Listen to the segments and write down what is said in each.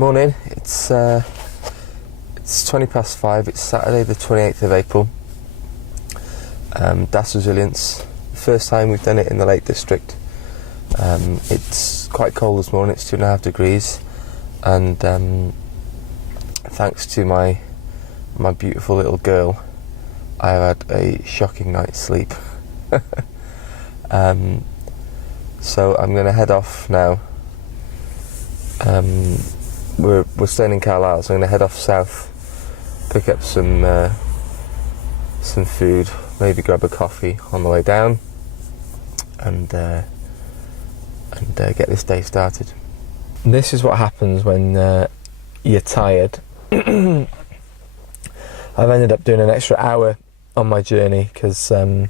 Morning, it's 20 past 5, it's Saturday the 28th of April. DAS Resilience, first time we've done it in the Lake District. It's quite cold this morning, it's 2.5 degrees, and thanks to my beautiful little girl, I have had a shocking night's sleep. So I'm going to head off now. We're staying in Carlisle, so I'm going to head off south, pick up some food, maybe grab a coffee on the way down, and get this day started. This is what happens when you're tired. I've ended up doing an extra hour on my journey because I've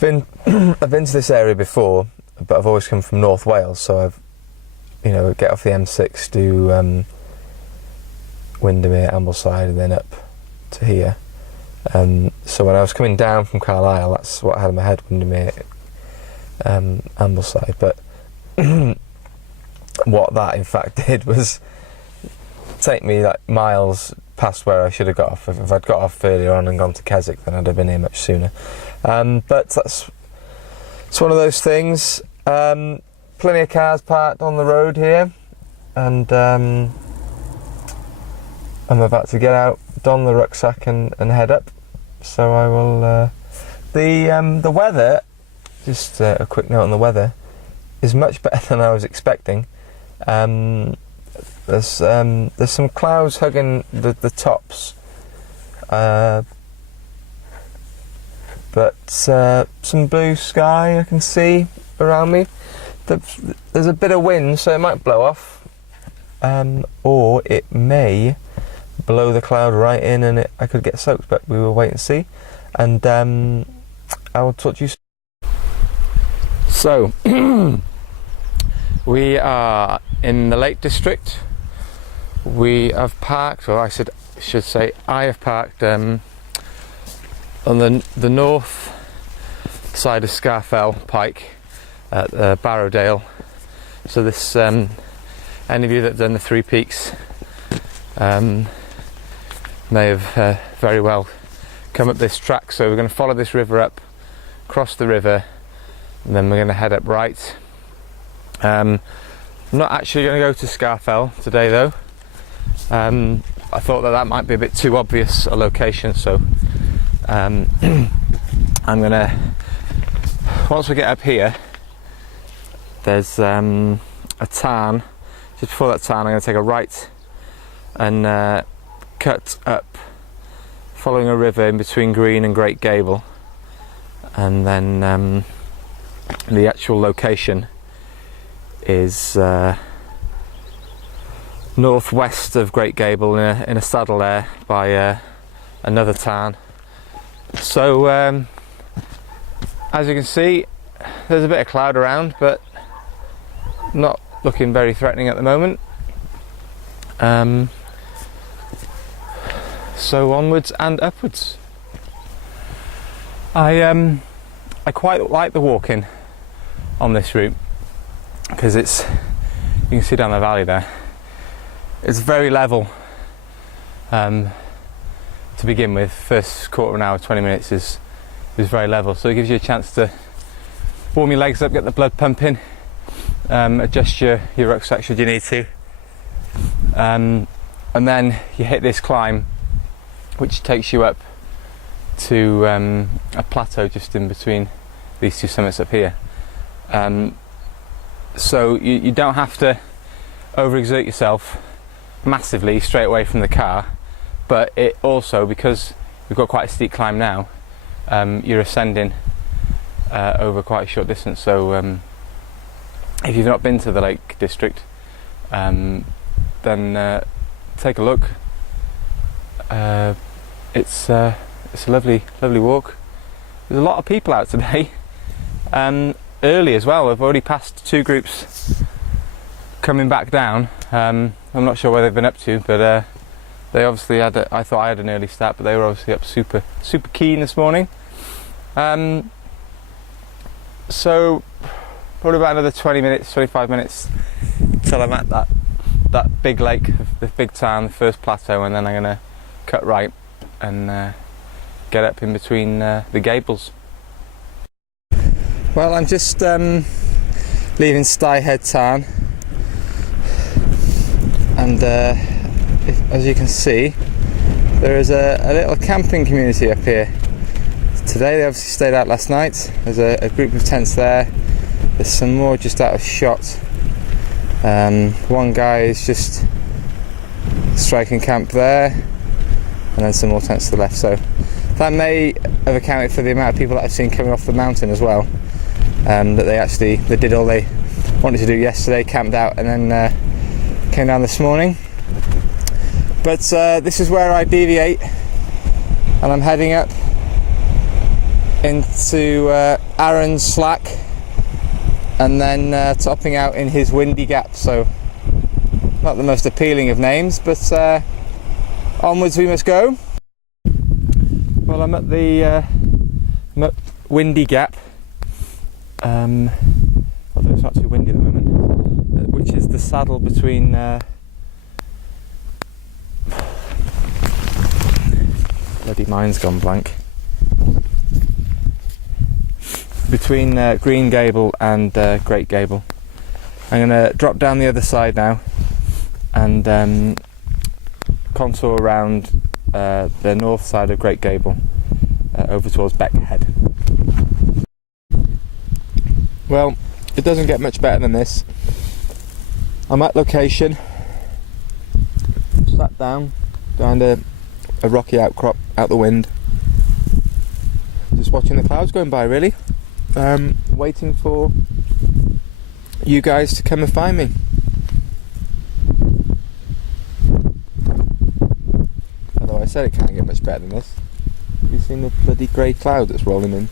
been to this area before, but I've always come from North Wales, so I've get off the M6, do Windermere, Ambleside, and then up to here. So when I was coming down from Carlisle, that's what I had in my head, Windermere, Ambleside. But what that in fact did was take me like miles past where I should have got off. If I'd got off earlier on and gone to Keswick, then I'd have been here much sooner. But it's one of those things. Plenty of cars parked on the road here, and I'm about to get out, don the rucksack and head up. So I will. The weather, just a quick note on the weather, is much better than I was expecting. There's some clouds hugging the tops, but some blue sky I can see around me. There's a bit of wind, so it might blow off, or it may blow the cloud right in and I could get soaked, but we will wait and see, and I will talk to you soon. So we are in the Lake District. We have parked, or I should say I have parked on the north side of Scafell Pike at Barrowdale. So this, any of you that have done the Three Peaks may have very well come up this track. So we're going to follow this river up, cross the river, and then we're going to head up right. I'm not actually going to go to Scafell today though. I thought that might be a bit too obvious a location, so I'm going to, once we get up here, there's a tarn. Just before that tarn, I'm going to take a right and cut up, following a river in between Green and Great Gable, and then the actual location is northwest of Great Gable, in a saddle there by another tarn. So as you can see, there's a bit of cloud around, but not looking very threatening at the moment. So onwards and upwards. I quite like the walking on this route because you can see down the valley there. It's very level to begin with. First quarter of an hour, 20 minutes is very level, so it gives you a chance to warm your legs up, get the blood pumping, adjust your rucksack should you need to, and then you hit this climb which takes you up to a plateau just in between these two summits up here. So you don't have to overexert yourself massively straight away from the car, but it also, because we've got quite a steep climb now, you're ascending over quite a short distance. So if you've not been to the Lake District, then take a look. It's a lovely walk. There's a lot of people out today, early as well. I've already passed two groups coming back down. I'm not sure where they've been up to, but they obviously had I thought I had an early start, but they were obviously up super keen this morning. So probably about another 20 minutes, 25 minutes till I'm at that that big lake, the big town, the first plateau, and then I'm going to cut right and get up in between the gables. Well, I'm just leaving Styhead town, and as you can see, there is a little camping community up here. Today they obviously stayed out last night. There's a group of tents there. There's some more just out of shot. One guy is just striking camp there, and then some more tents to the left. So that may have accounted for the amount of people that I've seen coming off the mountain as well. That they did all they wanted to do yesterday, camped out, and then came down this morning. But this is where I deviate, and I'm heading up into Aaron's Slack, and then topping out in his Windy Gap. So not the most appealing of names, but onwards we must go. Well, I'm at the Windy Gap, although it's not too windy at the moment, which is the saddle between bloody mind's gone blank. Between Green Gable and Great Gable. I'm going to drop down the other side now and contour around the north side of Great Gable over towards Beckhead. Well, it doesn't get much better than this. I'm at location, sat down behind a rocky outcrop out the wind, just watching the clouds going by, really. Waiting for you guys to come and find me. Although I said it can't get much better than this. Have you seen the bloody grey cloud that's rolling in?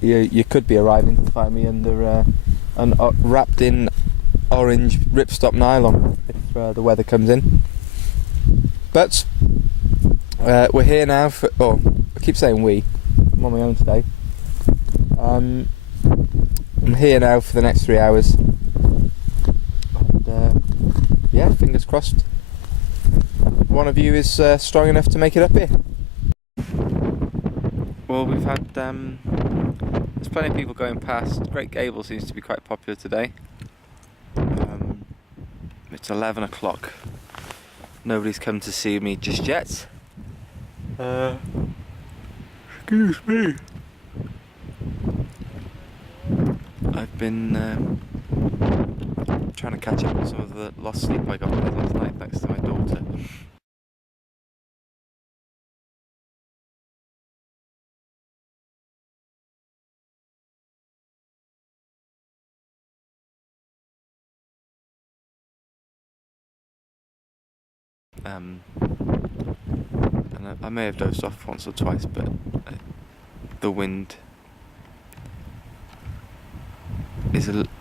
You could be arriving to find me under wrapped in orange ripstop nylon if the weather comes in. But we're here now for, I keep saying we, I'm on my own today. I'm here now for the next 3 hours. And yeah, fingers crossed one of you is strong enough to make it up here. Well, we've had, there's plenty of people going past. Great Gable seems to be quite popular today. It's 11 o'clock. Nobody's come to see me just yet. Excuse me. I've been trying to catch up on some of the lost sleep I got last night thanks to my daughter. And I may have dozed off once or twice, but the wind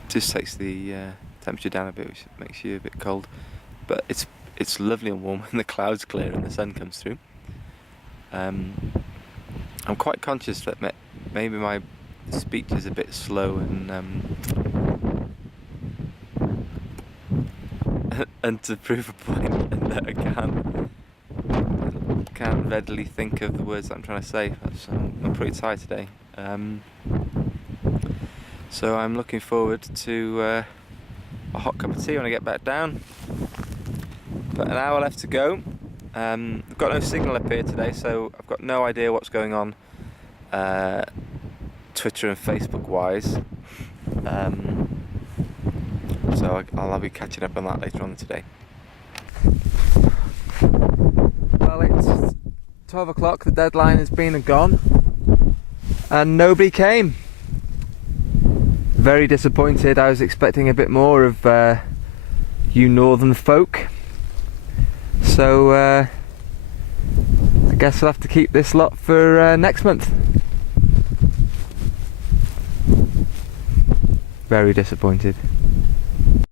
just takes the temperature down a bit, which makes you a bit cold. But it's lovely and warm when the clouds clear and the sun comes through. I'm quite conscious that maybe my speech is a bit slow and to prove a point, and that I can't readily think of the words that I'm trying to say. I'm pretty tired today, so I'm looking forward to a hot cup of tea when I get back down. But an hour left to go. I've got no signal up here today, so I've got no idea what's going on Twitter and Facebook wise. So I'll be catching up on that later on today. Well, it's 12 o'clock, the deadline has been and gone, and nobody came. Very disappointed. I was expecting a bit more of you northern folk. So I guess I'll have to keep this lot for next month. Very disappointed.